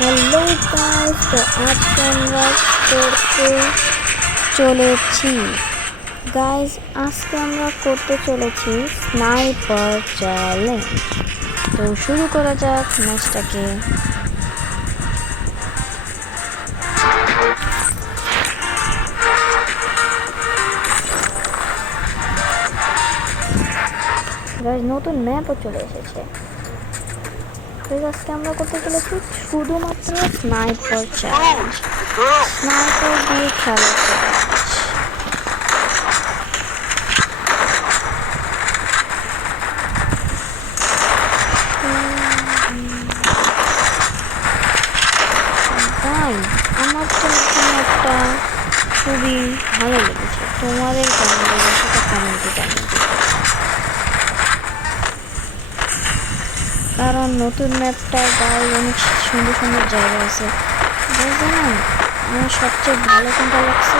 Hello guys, তো আজকে আমরা করতে চলেছি গাইস আজকে আমরা করতে চলেছি স্নাইপার চ্যালেঞ্জ। তো শুরু করা যাক ম্যাচটাকে। গাইস নতুন ম্যাপও চলে এসেছে। আজকে আমরা করতে চলেছি শুধুমাত্র স্নাইপার চ্যালেঞ্জ, স্নাইপার দিয়ে খেলা আমার তো এখানে একটা খুবই ভালো লেগেছে। তোমাদের কেমন লেগেছে সেটা কমেন্টে জানিয়ে দিও, কারণ নতুন ম্যাপটা গায়ে অনেক সুন্দর সুন্দর জায়গা আছে। জানেন আমার সবচেয়ে ভালো কোনটা লাগছে?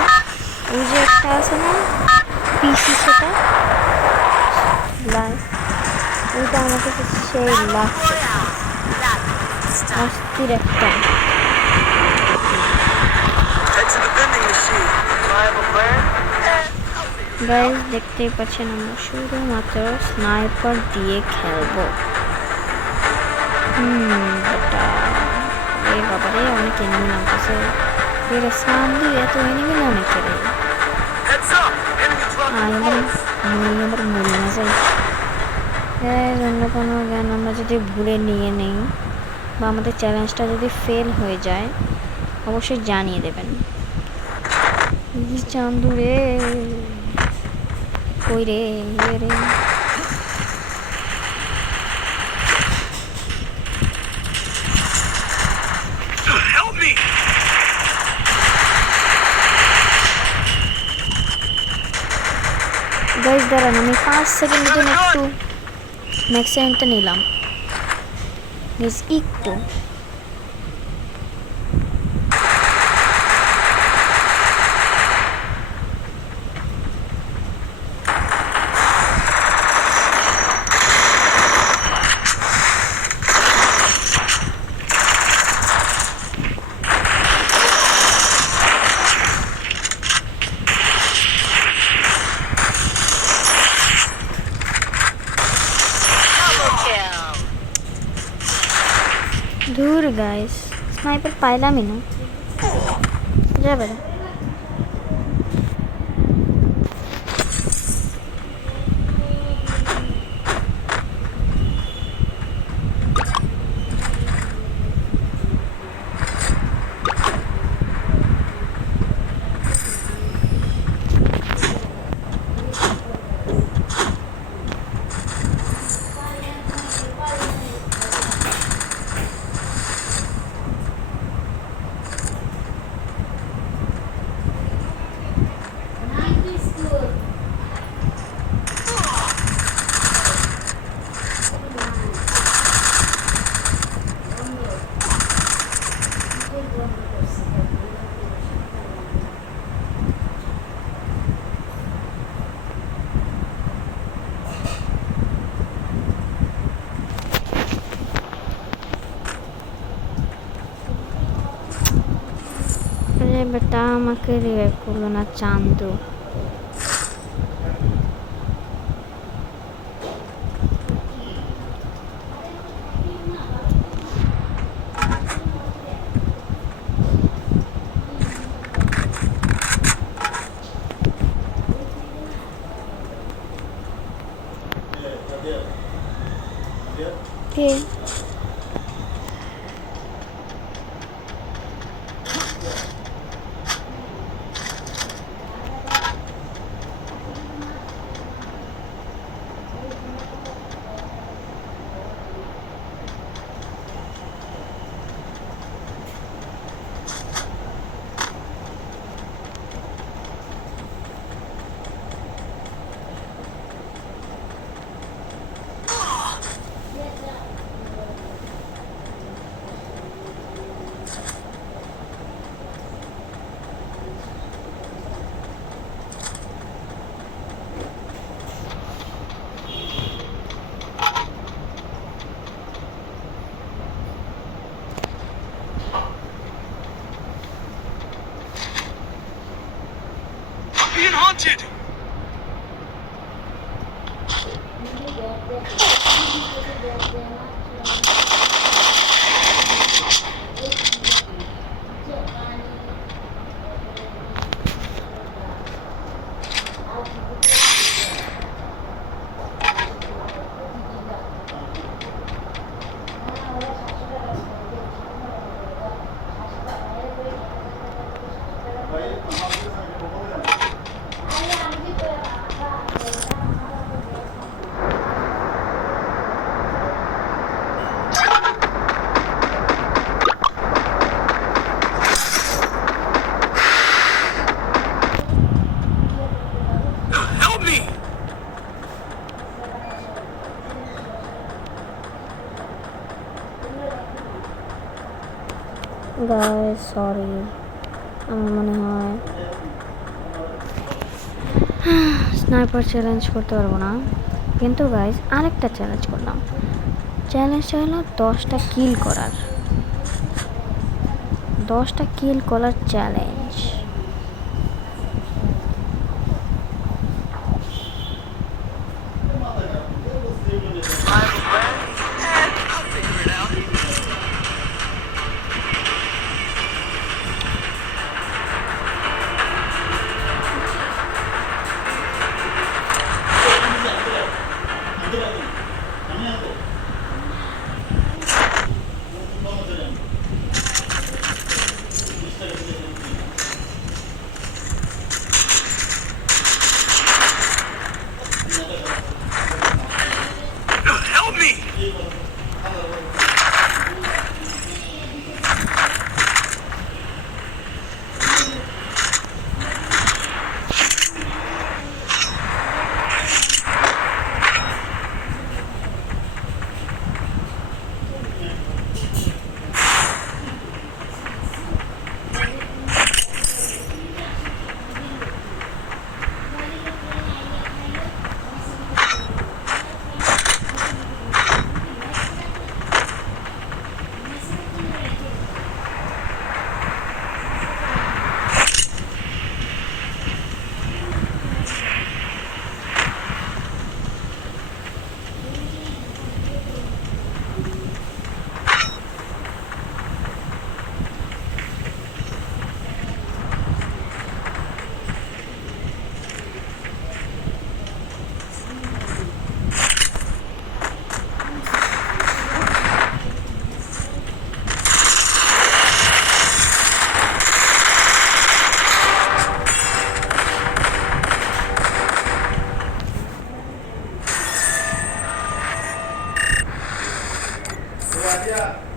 ওই যে একটা আছে না পিসি, সেটা ওইটা আমার কাছে সেই লাগছে, অস্থির একটা। গাইস দেখতেই পাচ্ছেন আমরা শুধুমাত্র স্নাইপার দিয়ে খেলবো। বাবারে অনেক এনিমি নামতেছে। এরা সামনে এত এনিমি নামে খেলে আবার মরে না যাই। অন্য কোনো জ্ঞান আমরা যদি ভুলে নিয়ে নেই বা আমাদের চ্যালেঞ্জটা যদি ফেল হয়ে যায় অবশ্যই জানিয়ে দেবেন। চান্দু রে কই রে রে গাইস দাঁড়ান, আমি 5 সেকেন্ডের জন্য একটু ম্যাক্সিমামটা নিলাম গাইস একটু। ধুর গাইস স্নাইপার পাইলামই না, যাবে না। বেটা আমাকে রিভাইভ করলো না চান্দু। কে Spotted! Help me! Guys sorry, আমার মনে হয় স্নাইপার চ্যালেঞ্জ করতে পারবো না, কিন্তু গাইস আরেকটা চ্যালেঞ্জ করলাম। চ্যালেঞ্জটা হলো 10টা কিল করার চ্যালেঞ্জ। Help me! Gracias.